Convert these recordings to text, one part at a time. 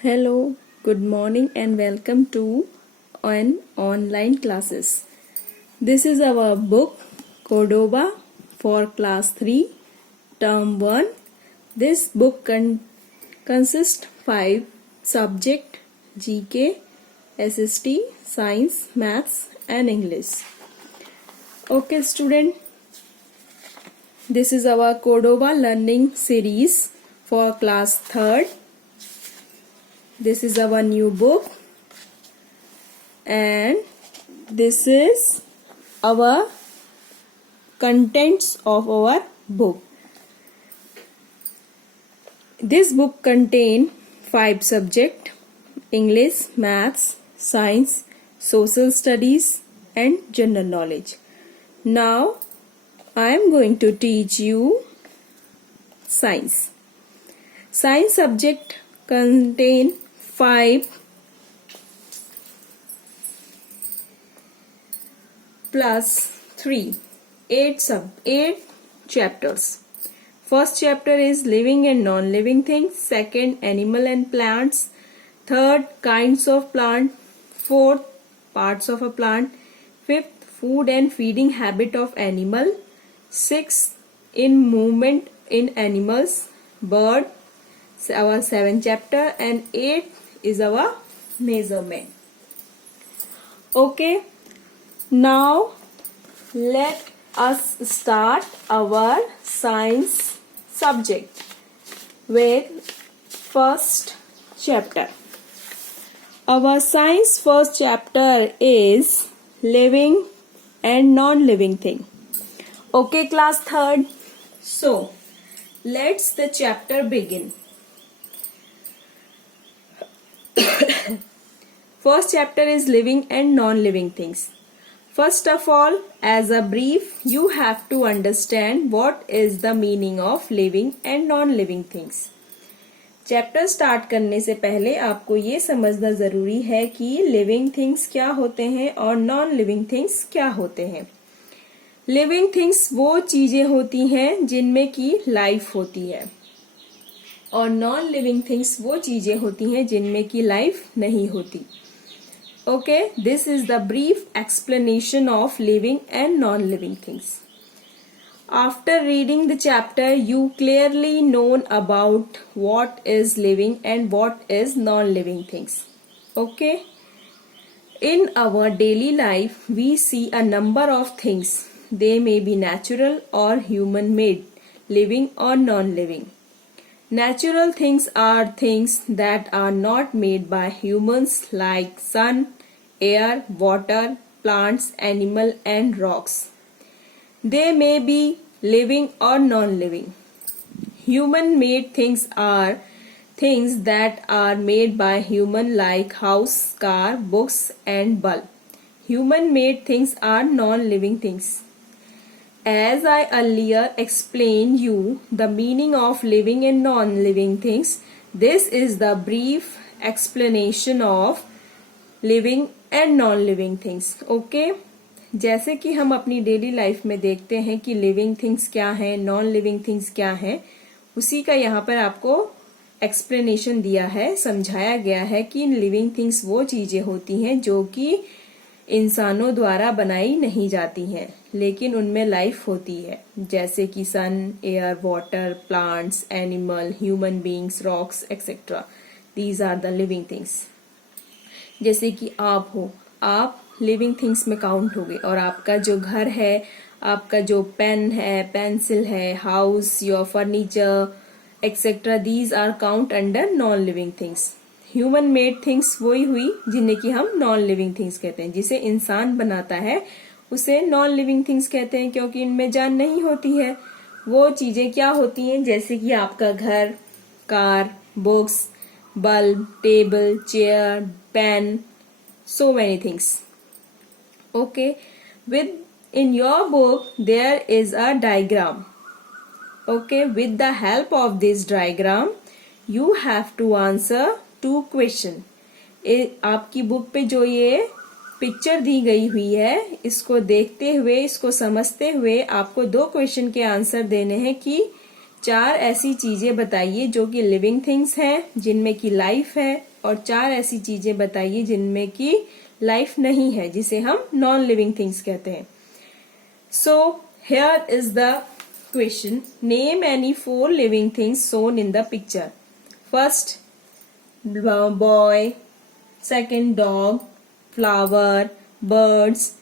Hello, good morning and welcome to an online classes. This is our book Cordoba for class 3 term 1. This book consists 5 subject GK, SST, science, maths and English. Okay student, this is our Cordoba learning series for class 3rd. This is our new book and this is our contents of our book. This book contains 5 subjects: English, Maths, Science, Social Studies and General Knowledge. Now I am going to teach you Science. Science subject contain 5 plus 3 8 chapters. First chapter is living and non-living things. Second, animal and plants. Third, kinds of plant. Fourth, parts of a plant. Fifth, food and feeding habit of animal. Sixth, in movement in animals. Bird, our 7th chapter, and 8th is our measurement. Okay, now let us start our science subject with first chapter. Our science first chapter is living and non-living thing. Okay, class 3rd. So let's the chapter begin. First chapter is living and non-living things. First of all, as a brief, you have to understand what is the meaning of living and non-living things. Chapter start करने से पहले आपको ये समझना जरूरी है कि living things क्या होते हैं और नॉन लिविंग थिंग्स क्या होते हैं. लिविंग थिंग्स वो चीजें होती हैं जिनमें की लाइफ होती है और नॉन लिविंग थिंग्स वो चीजें होती हैं जिनमें की लाइफ नहीं होती. Okay, this is the brief explanation of living and non-living things. After reading the chapter, you clearly know about what is living and what is non-living things. Okay? In our daily life, we see a number of things. They may be natural or human-made, living or non-living. Natural things are things that are not made by humans like sun, air, water, plants, animal and rocks. They may be living or non-living. Human-made things are things that are made by human like house, car, books and bulb. Human-made things are non-living things. As I earlier explained you the meaning of living and non-living things, this is the brief explanation of living and non living things. Okay, जैसे कि हम अपनी daily life में देखते हैं कि living things क्या है, नॉन लिविंग थिंग्स क्या है, उसी का यहाँ पर आपको एक्सप्लेनेशन दिया है, समझाया गया है कि लिविंग थिंग्स वो चीजें होती हैं जो कि इंसानों द्वारा बनाई नहीं जाती हैं लेकिन उनमें लाइफ होती है, जैसे कि sun, air, water, plants, animal, human beings, rocks etcetera. These are the living things. जैसे कि आप हो, आप लिविंग थिंग्स में काउंट होगे और आपका जो घर है, आपका जो पेन है, पेंसिल है, house, your furniture etcetera, these are count under non living things. Human made things वही हुई जिन्हें कि हम नॉन लिविंग थिंग्स कहते हैं. जिसे इंसान बनाता है उसे नॉन लिविंग थिंग्स कहते हैं क्योंकि इनमें जान नहीं होती है. वो चीजें क्या होती हैं, जैसे कि आपका घर, car, books, bulb, table, chair, pen, so many things. Okay, in your book there is a diagram. Okay, with the help of this diagram you have to answer 2 questions. आपकी बुक पे जो ये पिक्चर दी गई हुई है, इसको देखते हुए, इसको समझते हुए आपको 2 क्वेश्चन के आंसर देने हैं कि 4 ऐसी चीजें बताइए जो कि लिविंग थिंग्स हैं, जिनमें की लाइफ है, और 4 ऐसी चीजें बताइए जिनमें की लाइफ नहीं है, जिसे हम नॉन लिविंग थिंग्स कहते हैं। So here is the question, name any 4 living things shown in the picture. First, boy, second dog, flower, birds,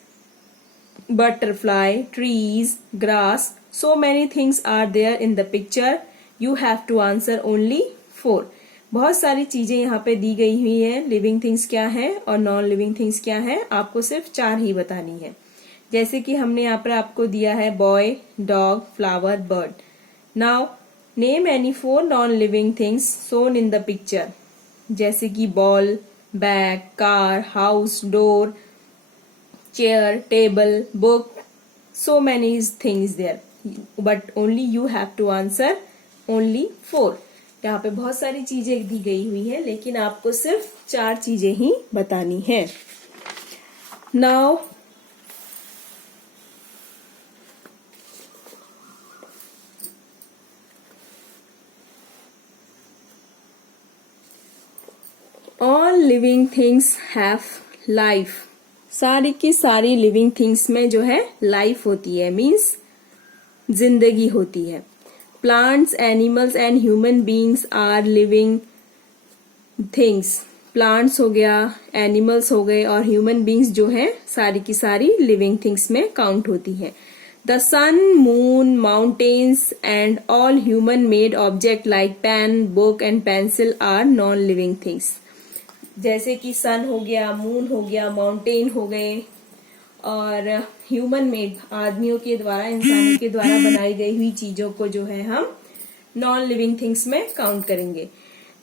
butterfly, trees, grass. So many things are there in the picture. You have to answer only 4. बहुत सारी चीजें यहाँ पे दी गई हुई है। Living things क्या है और नॉन लिविंग थिंग्स क्या है, आपको सिर्फ 4 ही बतानी है। जैसे कि हमने यहाँ पर आपको दिया है boy, dog, flower, bird. Now name any 4 non living things shown in the picture. जैसे कि ball, bag, car, house, door, chair, table, book. So many things there, but only you have to answer only 4. यहाँ पे बहुत सारी चीजें दी गई हुई है, लेकिन आपको सिर्फ 4 चीजें ही बतानी है। Now all living things have life. सारी की सारी लिविंग थिंग्स में जो है लाइफ होती है, मीन्स जिंदगी होती है। Plants, animals and human beings are living things. Plants हो गया, एनिमल्स हो गए और ह्यूमन बीइंग्स जो है सारी की सारी लिविंग थिंग्स में काउंट होती है। The sun, moon, mountains and all human made object like pen, book and pencil are non living things. जैसे कि सन हो गया, मून हो गया, माउंटेन हो गए और ह्यूमन मेड, आदमियों के द्वारा, इंसानों के द्वारा बनाई गई हुई चीजों को जो है हम नॉन लिविंग थिंग्स में काउंट करेंगे।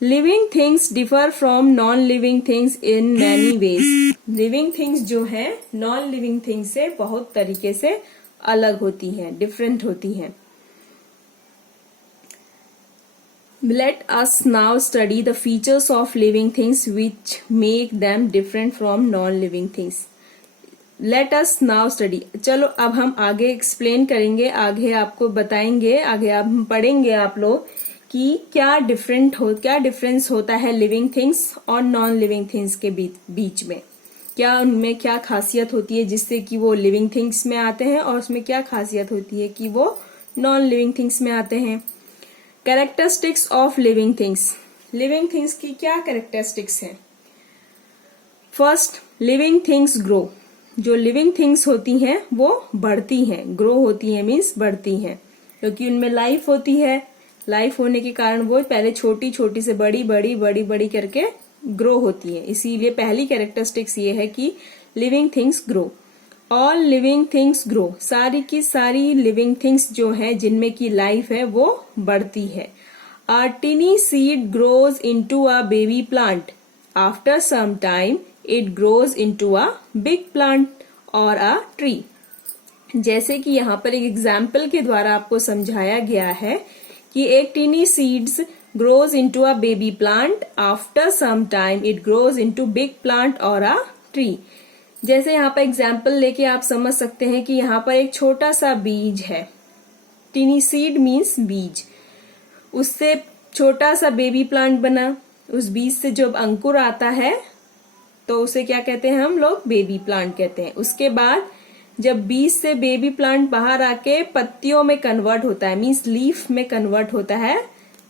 Living things differ from non living things in many ways. Living things जो है नॉन लिविंग थिंग्स से बहुत तरीके से अलग होती हैं, डिफरेंट होती हैं। Let us now study the features of living things which make them different from non-living things. Let us now study. चलो अब हम आगे एक्सप्लेन करेंगे, आगे आपको बताएंगे, आगे आप पढ़ेंगे आप लोग कि क्या डिफरेंस होता है लिविंग थिंग्स और नॉन लिविंग थिंग्स के बीच में। क्या उनमें क्या खासियत होती है जिससे कि वो लिविंग थिंग्स में आते हैं और उसमें क्या खासियत होती है कि वो नॉन लिविंग थिंग्स में आते हैं। Characteristics of living things. Living things की क्या कैरेक्टरिस्टिक्स हैं? First, living things grow. जो लिविंग थिंग्स होती हैं वो बढ़ती हैं, ग्रो होती हैं मीन्स बढ़ती हैं, क्योंकि उनमें लाइफ होती है। लाइफ होने के कारण वो पहले छोटी छोटी से बड़ी बड़ी बड़ी बड़ी करके ग्रो होती है। इसीलिए पहली कैरेक्टरिस्टिक्स ये है कि living things grow. All living things grow. सारी की सारी लिविंग थिंग्स जो है जिनमें की लाइफ है वो बढ़ती है। A tiny seed grows into a baby plant. After some time it grows into a big plant और अ ट्री। जैसे कि यहाँ पर एक एग्जाम्पल के द्वारा आपको समझाया गया है कि एक टिनी seeds grows into a baby plant. After some time it grows into big plant or a tree. जैसे यहाँ पर एग्जाम्पल लेके आप समझ सकते हैं कि यहाँ पर एक छोटा सा बीज है। टिनी सीड मीन्स बीज, उससे छोटा सा बेबी प्लांट बना। उस बीज से जब अंकुर आता है तो उसे क्या कहते हैं हम लोग? बेबी प्लांट कहते हैं। उसके बाद जब बीज से बेबी प्लांट बाहर आके पत्तियों में कन्वर्ट होता है, मीन्स लीफ में कन्वर्ट होता है,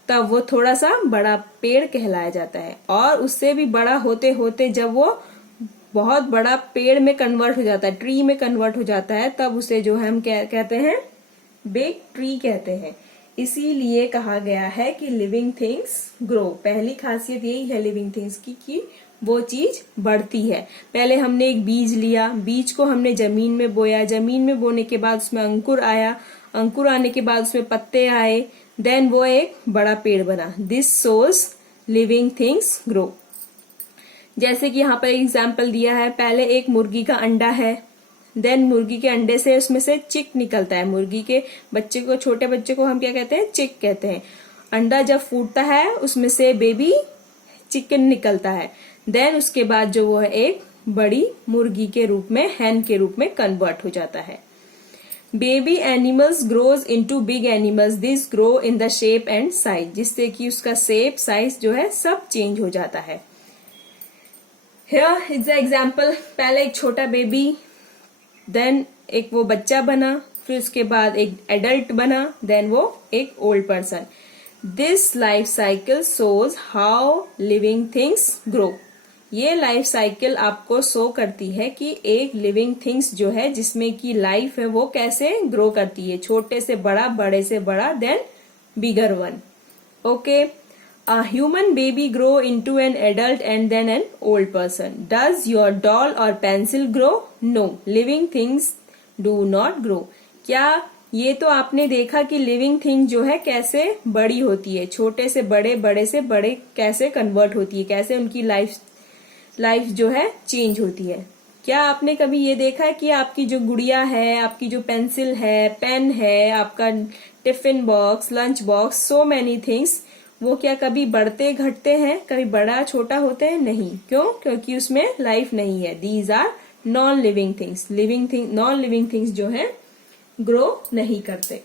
तब वो थोड़ा सा बड़ा पेड़ कहलाया जाता है। और उससे भी बड़ा होते होते जब वो बहुत बड़ा पेड़ में कन्वर्ट हो जाता है, ट्री में कन्वर्ट हो जाता है, तब उसे जो है हम कहते हैं बिग ट्री कहते हैं। इसीलिए कहा गया है कि लिविंग थिंग्स ग्रो। पहली खासियत यही है लिविंग थिंग्स की कि वो चीज बढ़ती है। पहले हमने एक बीज लिया, बीज को हमने जमीन में बोया, जमीन में बोने के बाद उसमें अंकुर आया, अंकुर आने के बाद उसमें पत्ते आए, देन वो एक बड़ा पेड़ बना। This shows living things grow. जैसे कि यहाँ पर एग्जाम्पल दिया है, पहले एक मुर्गी का अंडा है, देन मुर्गी के अंडे से उसमें से चिक निकलता है। मुर्गी के बच्चे को, छोटे बच्चे को हम क्या कहते हैं? चिक कहते हैं। अंडा जब फूटता है उसमें से बेबी चिकन निकलता है, देन उसके बाद जो वो है एक बड़ी मुर्गी के रूप में, हैन के रूप में कन्वर्ट हो जाता है। Baby animals grows into big animals. This grow in the shape and size. जिससे कि उसका शेप, साइज जो है सब चेंज हो जाता है। हियर इज द एग्जाम्पल, पहले एक छोटा बेबी, देन एक वो बच्चा बना, फिर उसके बाद एक एडल्ट बना, देन वो एक old person. This life cycle shows how living things grow. ये लाइफ साइकिल आपको शो करती है कि एक लिविंग थिंग्स जो है, जिसमें की लाइफ है, वो कैसे ग्रो करती है, छोटे से बड़ा, बड़े से बड़ा, then bigger one. Okay. A human baby grow into an adult and then an old person. Does your doll or pencil grow? No. Living things do not grow. क्या ये तो आपने देखा कि लिविंग थिंग जो है कैसे बड़ी होती है, छोटे से बड़े, बड़े से बड़े कैसे कन्वर्ट होती है, कैसे उनकी लाइफ जो है चेंज होती है. क्या आपने कभी ये देखा है कि आपकी जो गुड़िया है, आपकी जो पेंसिल है, पेन है, आपका टिफिन बॉक्स, लंच बॉक्स, सो मेनी थिंग्स, वो क्या कभी बढ़ते घटते हैं, कभी बड़ा छोटा होते हैं? नहीं. क्यों? क्योंकि उसमें लाइफ नहीं है. These are non living things. Non living things जो है ग्रो नहीं करते.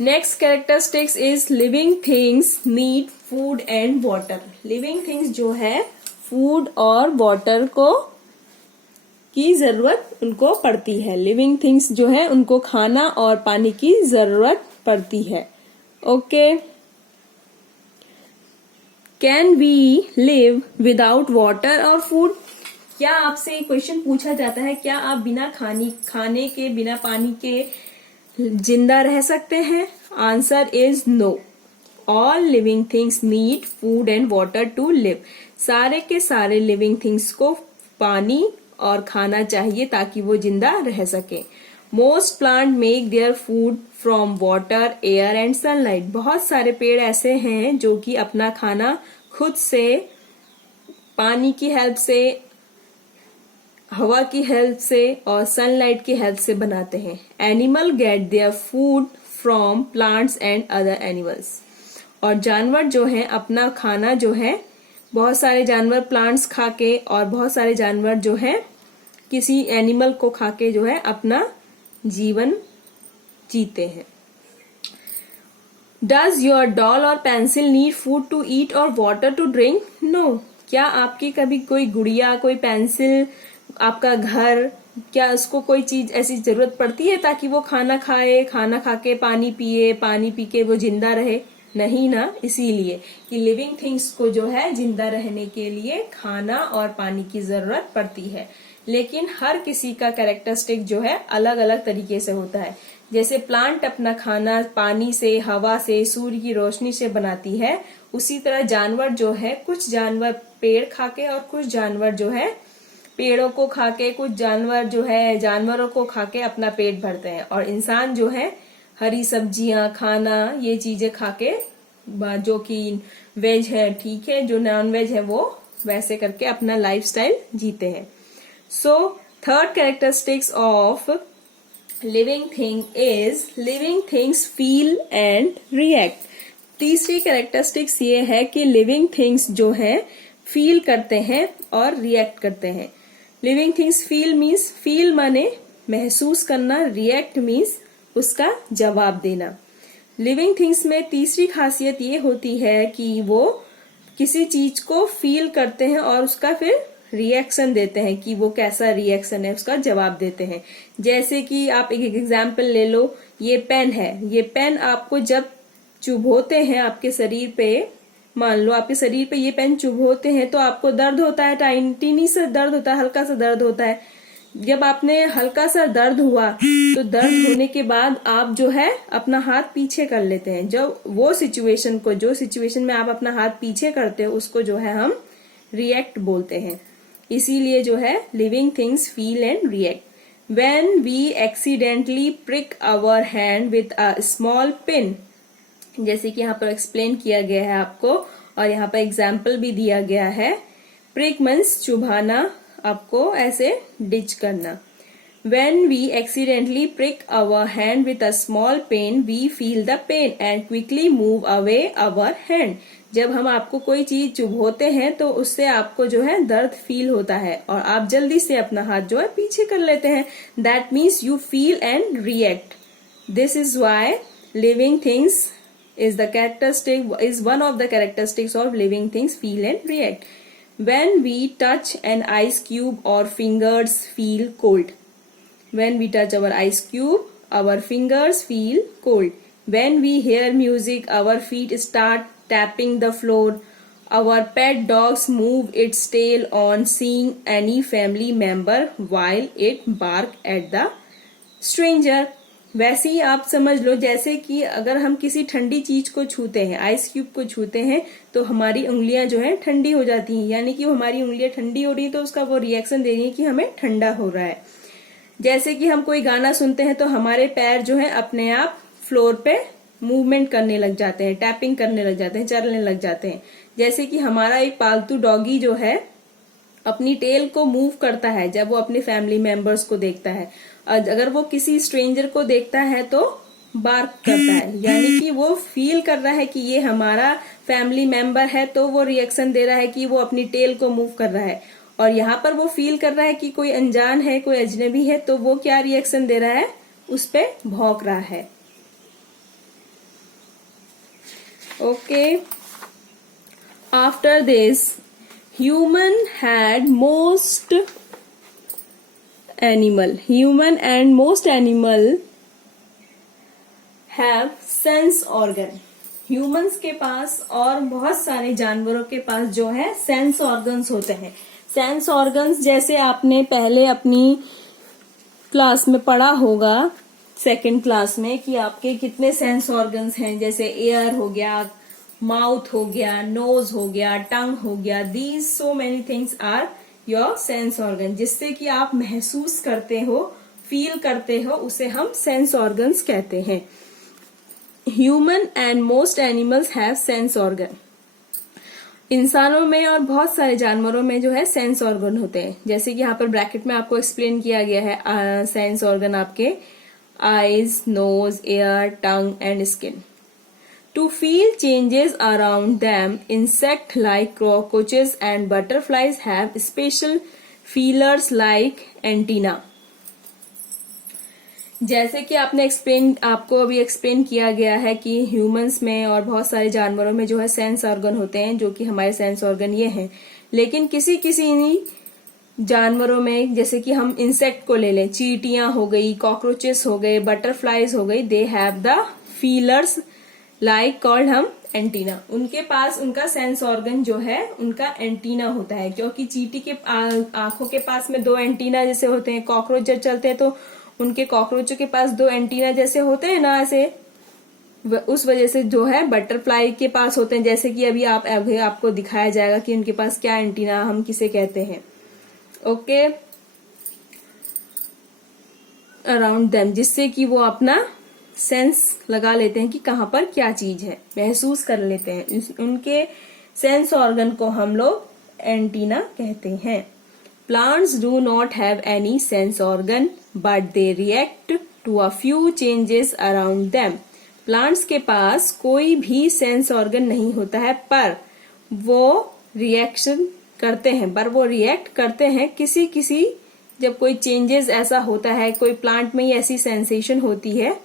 Next characteristics is living things need food and water. Living things जो है फूड और वाटर को की जरूरत उनको पड़ती है. लिविंग थिंग्स जो है उनको खाना और पानी की जरूरत पड़ती है. Okay. Can we live without water और फूड? क्या आपसे क्वेश्चन पूछा जाता है, क्या आप बिना खाने के, बिना पानी के जिंदा रह सकते हैं? Answer is no. All living things need food and water to live. सारे के सारे लिविंग थिंग्स को पानी और खाना चाहिए ताकि वो जिंदा रह सके. Most plant make their food from water, air and sunlight. बहुत सारे पेड़ ऐसे हैं जो कि अपना खाना खुद से, पानी की हेल्प से, हवा की हेल्प से और सनलाइट की हेल्प से बनाते हैं. Animal gate their food from plants and other animals. और जानवर जो है अपना खाना जो है, बहुत सारे जानवर प्लांट्स खा के और बहुत सारे जानवर जो है किसी एनिमल को खा के जो है अपना जीवन जीते हैं. डज योर डॉल और pencil need food to eat और वाटर टू ड्रिंक? नो. क्या आपकी कभी कोई गुड़िया, कोई पेंसिल, आपका घर, क्या उसको कोई चीज ऐसी जरूरत पड़ती है ताकि वो खाना खाए, खाना खा के पानी पिए, पानी पी के वो जिंदा रहे? नहीं ना. इसीलिए कि लिविंग थिंग्स को जो है जिंदा रहने के लिए खाना और पानी की जरूरत पड़ती है. लेकिन हर किसी का कैरेक्टरिस्टिक जो है अलग अलग तरीके से होता है. जैसे प्लांट अपना खाना पानी से, हवा से, सूर्य की रोशनी से बनाती है, उसी तरह जानवर जो है, कुछ जानवर पेड़ खाके और कुछ जानवर जो है पेड़ों को खाके, कुछ जानवर जो है जानवरों को खाके अपना पेट भरते हैं. और इंसान जो है हरी सब्जियां, खाना, ये चीजें खाके, जो कि वेज है ठीक है, जो नॉन वेज है वो वैसे करके अपना लाइफस्टाइल जीते हैं. So, third characteristics of living thing is living things feel and react. तीसरी कैरेक्टरिस्टिक्स ये है कि लिविंग थिंग्स जो है फील करते हैं और रिएक्ट करते हैं. Living things feel means, feel माने महसूस करना, रिएक्ट मीन्स उसका जवाब देना. लिविंग थिंग्स में तीसरी खासियत ये होती है कि वो किसी चीज को फील करते हैं और उसका फिर रिएक्शन देते हैं कि वो कैसा रिएक्शन है, उसका जवाब देते हैं. जैसे कि आप एक एग्जाम्पल ले लो, ये पेन है, ये पेन आपको जब चुभोते हैं आपके शरीर पे, मान लो आपके शरीर पे ये पेन चुभोते हैं तो आपको दर्द होता है, टाइनी सा दर्द होता है, हल्का सा दर्द होता है. जब आपने हल्का सा दर्द हुआ तो दर्द होने के बाद आप जो है अपना हाथ पीछे कर लेते हैं. जब वो सिचुएशन को, जो सिचुएशन में आप अपना हाथ पीछे करते हो, उसको जो है हम रिएक्ट बोलते हैं. इसीलिए जो है living things feel and react. When we accidentally prick our hand with a small pin, जैसे कि यहाँ पर एक्सप्लेन किया गया है आपको और यहाँ पर एग्जाम्पल भी दिया गया है. प्रिक मीन्स चुभाना, आपको ऐसे डिच करना. When we accidentally prick our hand with a small pin, we feel the pain and quickly move away our hand. जब हम आपको कोई चीज चुभोते हैं तो उससे आपको जो है दर्द फील होता है और आप जल्दी से अपना हाथ जो है पीछे कर लेते हैं. That means you feel and react. This is why living things is one of the characteristics of living things feel and react. When we touch an ice cube, our fingers feel cold. When we touch our ice cube, our fingers feel cold. When we hear music, our feet start tapping the floor. Our pet dogs move its tail on seeing any family member while it bark at the stranger. वैसे ही आप समझ लो जैसे कि अगर हम किसी ठंडी चीज को छूते हैं, आइस क्यूब को छूते हैं, तो हमारी उंगलियां जो है ठंडी हो जाती हैं, यानी कि वो हमारी उंगलियां ठंडी हो रही है तो उसका वो रिएक्शन दे रही है कि हमें ठंडा हो रहा है। जैसे कि हम कोई गाना सुनते हैं तो हमारे पैर जो है अपने आप फ्लोर पे मूवमेंट करने लग जाते हैं, टैपिंग करने लग जाते हैं, चलने लग जाते हैं। जैसे कि हमारा एक पालतू डॉगी जो है अपनी टेल को मूव करता है जब वो अपने फैमिली मेंबर्स को देखता है, अगर वो किसी स्ट्रेंजर को देखता है तो बार्क करता है, यानी कि वो फील कर रहा है कि ये हमारा फैमिली मेंबर है, तो वो रिएक्शन दे रहा है कि वो अपनी टेल को मूव कर रहा है। और यहाँ पर वो फील कर रहा है कि कोई अनजान है, कोई अजनबी है, तो वो क्या रिएक्शन दे रहा है, उस पे भौंक रहा है। Okay, after this human and most animal have sense organ. Humans के पास और बहुत सारे जानवरों के पास जो है सेंस ऑर्गन्स होते हैं। सेंस ऑर्गन्स जैसे आपने पहले अपनी क्लास में पढ़ा होगा, सेकंड क्लास में, कि आपके कितने सेंस ऑर्गन्स हैं, जैसे एयर हो गया, माउथ हो गया, नोज हो गया, टंग हो गया। These so many things are your sense organ, जिससे कि आप महसूस करते हो, फील करते हो, उसे हम सेंस ऑर्गन्स कहते हैं। Human and most animals have sense organ. इंसानों में और बहुत सारे जानवरों में जो है सेंस ऑर्गन होते हैं, जैसे कि यहाँ पर ब्रैकेट में आपको एक्सप्लेन किया गया है। सेंस ऑर्गन आपके eyes, nose, ear, tongue and skin. To feel changes around them, insects like cockroaches and butterflies have special feelers like antenna. जैसे कि आपको अभी एक्सप्लेन किया गया है कि ह्यूमंस में और बहुत सारे जानवरों में जो है सेंस ऑर्गन होते हैं, जो कि हमारे सेंस ऑर्गन ये हैं। लेकिन किसी किसी जानवरों में, जैसे कि हम इंसेक्ट को ले लें, चींटियां हो गई, कॉकरोचेस हो गए, बटरफ्लाईज हो गई, they have the feelers like called हम एंटीना। उनके पास उनका सेंस ऑर्गन जो है उनका एंटीना होता है, क्योंकि चींटी के आंखों के पास में 2 एंटीना जैसे होते हैं। कॉकरोच जब चलते हैं तो उनके कॉकरोचों के पास 2 एंटीना जैसे होते हैं ना, ऐसे उस वजह से जो है बटरफ्लाई के पास होते हैं। जैसे कि अभी आपको दिखाया जाएगा कि उनके पास क्या एंटीना, हम किसे कहते हैं। ओके, अराउंड देम, जिससे कि वो अपना सेंस लगा लेते हैं कि कहाँ पर क्या चीज है, महसूस कर लेते हैं। उनके सेंस ऑर्गन को हम लोग एंटीना कहते हैं। Plants do not have any sense organ but they react to a few changes around them. Plants के पास कोई भी सेंस ऑर्गन नहीं होता है, पर वो रिएक्ट करते हैं किसी किसी, जब कोई चेंजेस ऐसा होता है, कोई प्लांट में ही ऐसी सेंसेशन होती है,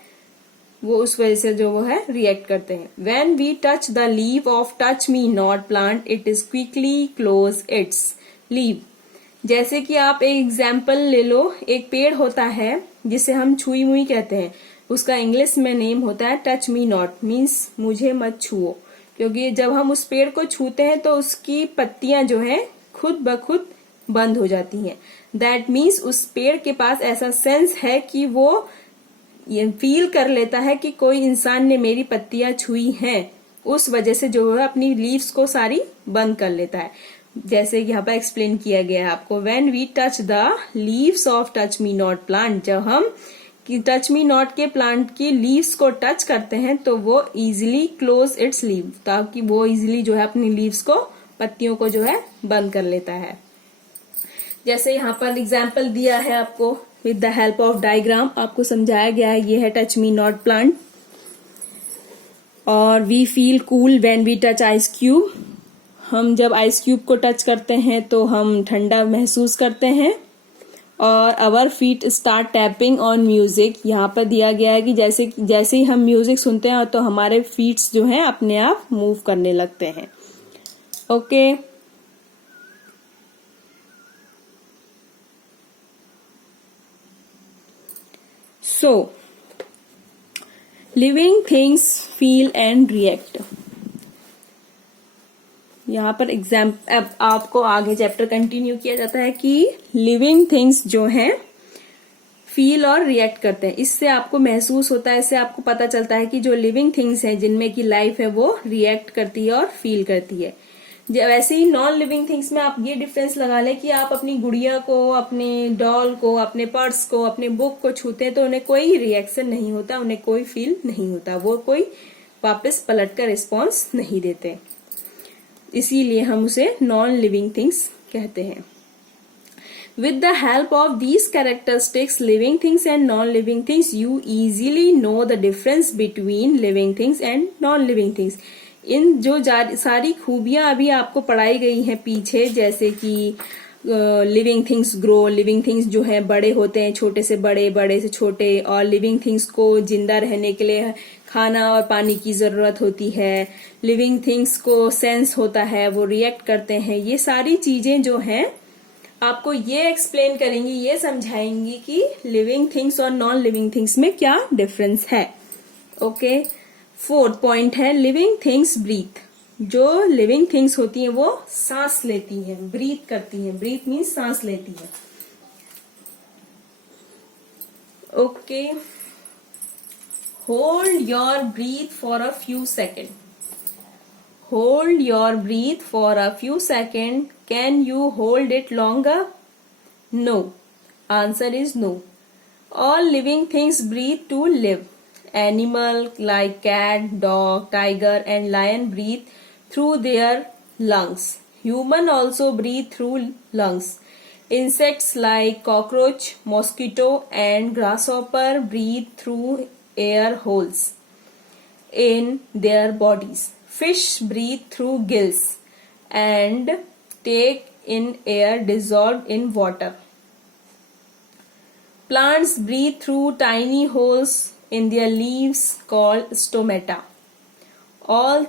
वो उस वजह से जो वो है रिएक्ट करते हैं। When we touch the leaf of touch me not plant, it is quickly close its leaf. जैसे कि आप एक एग्जाम्पल ले लो, एक पेड़ होता है जिसे हम छुई मुई कहते हैं, उसका इंग्लिश में नेम होता है टच मी नॉट, मीन्स मुझे मत छुओ। क्योंकि जब हम उस पेड़ को छूते हैं तो उसकी पत्तियां जो है खुद ब खुद बंद हो जाती हैं। दैट मीन्स उस पेड़ के पास ऐसा सेंस है कि वो ये फील कर लेता है कि कोई इंसान ने मेरी पत्तियां छुई हैं, उस वजह से जो है अपनी लीव्स को सारी बंद कर लेता है। जैसे यहाँ पर एक्सप्लेन किया गया है आपको, when we touch the leaves of touch me not plant, जब हम टच मी नॉट के प्लांट की लीव्स को टच करते हैं तो वो इजिली क्लोज इट्स लीव, ताकि वो इजिली जो है अपनी लीव्स को, पत्तियों को जो है बंद कर लेता है। जैसे यहाँ पर एग्जाम्पल दिया है आपको with the help of diagram, आपको समझाया गया है, ये है टच मी नॉट प्लांट। और we feel cool when we touch ice cube, हम जब आइस क्यूब को टच करते हैं तो हम ठंडा महसूस करते हैं। और our feet start tapping on music, यहाँ पर दिया गया है कि जैसे ही हम म्यूजिक सुनते हैं तो हमारे फीट्स जो हैं अपने आप मूव करने लगते हैं। Okay, so living things feel and react. यहाँ पर अब आपको आगे चैप्टर कंटिन्यू किया जाता है कि लिविंग थिंग्स जो हैं फील और रिएक्ट करते हैं। इससे आपको महसूस होता है, इससे आपको पता चलता है कि जो लिविंग थिंग्स हैं जिनमें की लाइफ है वो रिएक्ट करती है और फील करती है। वैसे ही नॉन लिविंग थिंग्स में आप ये डिफरेंस लगा लें कि आप अपनी गुड़िया को, अपने डॉल को, अपने पर्स को, अपने बुक को छूते हैं तो उन्हें कोई रिएक्शन नहीं होता, उन्हें कोई फील नहीं होता, वो कोई वापस पलट कर रिस्पॉन्स नहीं देते, इसीलिए हम उसे नॉन लिविंग थिंग्स कहते हैं। With the help of these characteristics, living things and non-living things, you easily know the difference between living things and non-living things. इन जो सारी खूबियां अभी आपको पढ़ाई गई हैं पीछे, जैसे कि living things grow, living things जो है बड़े होते हैं, छोटे से बड़े, बड़े से छोटे, और लिविंग थिंग्स को जिंदा रहने के लिए खाना और पानी की जरूरत होती है, लिविंग थिंग्स को सेंस होता है, वो रिएक्ट करते हैं, ये सारी चीजें जो हैं आपको ये एक्सप्लेन करेंगी, ये समझाएंगी कि लिविंग थिंग्स और नॉन लिविंग थिंग्स में क्या डिफरेंस है। ओके, फोर्थ पॉइंट है लिविंग थिंग्स ब्रीथ। जो लिविंग थिंग्स होती हैं वो सांस लेती हैं, ब्रीथ करती हैं। ब्रीथ मीन्स सांस लेती है। Okay, hold your breathe for a few second. Hold your breath for a few seconds. Can you hold it longer? No. Answer is no. All living things breathe to live. Animal like cat, dog, tiger and lion breathe through their lungs. Human also breathe through lungs. Insects like cockroach, mosquito and grasshopper breathe through air holes in their bodies. Fish breathe through gills and take in air dissolved in water. Plants breathe through tiny holes in their leaves called stomata. All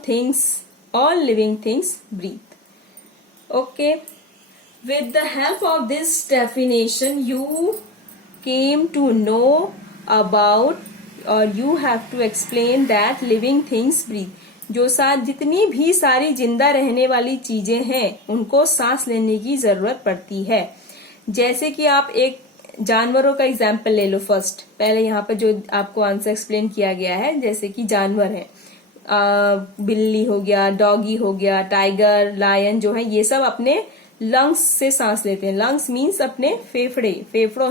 living things breathe. Okay. With the help of this definition, you came to know about, or you have to explain that living things breathe. जो जितनी भी सारी जिंदा रहने वाली चीजें हैं उनको सांस लेने की जरूरत पड़ती है। जैसे कि आप एक जानवरों का एग्जाम्पल ले लो। फर्स्ट पहले यहाँ पर जो आपको आंसर एक्सप्लेन किया गया है, जैसे कि जानवर है, बिल्ली हो गया, डॉगी हो गया, टाइगर, लायन जो है, ये सब अपने लंग्स से सांस लेते हैं। लंग्स मीन्स अपने फेफड़ों